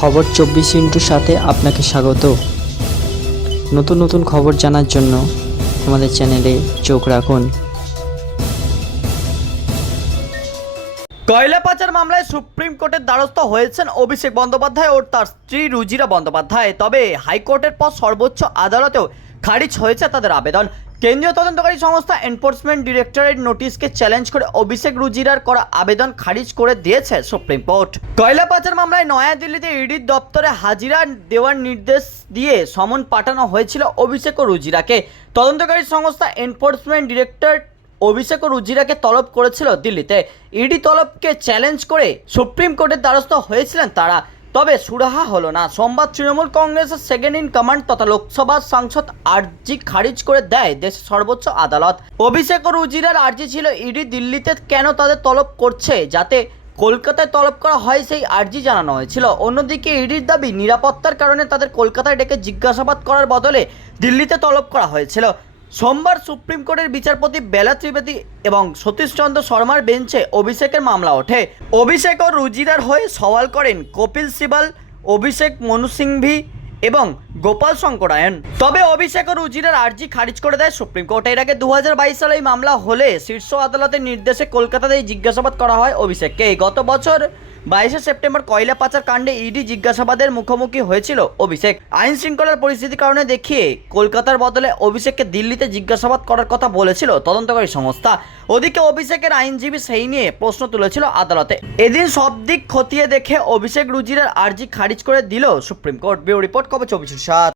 খবর চব্বিশ ইন্টুর সাথে আপনাকে স্বাগত। নতুন নতুন খবর জানার জন্য আমাদের চ্যানেলে চোখ রাখুন। কয়লা পাচার মামলায় সুপ্রিম কোর্টের দ্বারস্থ হয়েছেন অভিষেক বন্দ্যোপাধ্যায় ও তার স্ত্রী রুজিরা বন্দ্যোপাধ্যায়। তবে হাইকোর্টের পর সর্বোচ্চ আদালতেও খারিজ হয়েছে তাদের আবেদন। কেন্দ্রীয় তদন্তকারী সংস্থা এনফোর্সমেন্ট ডিরেক্টরেট নোটিশকে চ্যালেঞ্জ করে অভিষেক রুজিরার করা আবেদন খারিজ করে দিয়েছে সুপ্রিম কোর্ট। কয়লা পাচার মামলায় নয়াদিল্লিতে ইডির দপ্তরে হাজিরা দেওয়ার নির্দেশ দিয়ে সমন পাঠানো হয়েছিল অভিষেক ও রুজিরাকে। তদন্তকারী সংস্থা এনফোর্সমেন্ট ডিরেক্টরেট অভিষেক ও রুজিরাকে তলব করেছিল দিল্লিতে। ইডি তলবকে চ্যালেঞ্জ করে সুপ্রিম কোর্টের দ্বারস্থ হয়েছিলেন তারা। তবে সুরাহা হলো না। সোমবার তৃণমূল কংগ্রেসের সেকেন্ড ইন কমান্ড তথা লোকসভার সাংসদ আর্জি খারিজ করে দেয় দেশের সর্বোচ্চ আদালত। অভিষেক ও রুজিরার আর্জি ছিল, ইডি দিল্লিতে কেন তাদের তলব করছে? যাতে কলকাতায় তলব করা হয়, সেই আর্জি জানানো হয়েছিল। অন্যদিকে ইডির দাবি, নিরাপত্তার কারণে তাদের কলকাতায় ডেকে জিজ্ঞাসাবাদ করার বদলে দিল্লিতে তলব করা হয়েছিল। সোমবার সুপ্রিম কোর্টের বিচারপতি বেলা ত্রিবেদী এবং সতীশচন্দ্র শর্মার বেঞ্চে অভিষেকের মামলা ওঠে। অভিষেক ও রুজিরার হয়ে সওয়াল করেন কপিল সিবাল, অভিষেক মনু সিংভি এবং গোপাল শঙ্করায়ন। তবে অভিষেক ও রুজিরার আর্জি খারিজ করে দেয় সুপ্রিম কোর্ট। এর আগে দু হাজার বাইশ সালে এই মামলা হলে শীর্ষ আদালতের নির্দেশে কলকাতাতে এই জিজ্ঞাসাবাদ করা হয় অভিষেককে। গত বছর বাইশে সেপ্টেম্বর কয়লা পাচার কাণ্ডে ইডি জিজ্ঞাসাবাদের মুখোমুখি হয়েছিল অভিষেক। আইন শৃঙ্খলার পরিস্থিতির কারণে দেখিয়ে কলকাতার বদলে অভিষেককে দিল্লিতে জিজ্ঞাসাবাদ করার কথা বলেছিল তদন্তকারী সংস্থা। ওদিকে অভিষেকের আইনজীবী সেই নিয়ে প্রশ্ন তুলেছিল আদালতে। এদিন সব দিক খতিয়ে দেখে অভিষেক রুজিরার আর্জি খারিজ করে দিল সুপ্রিম কোর্ট। বিউ রিপোর্ট কবে? চব্বিশ সাত।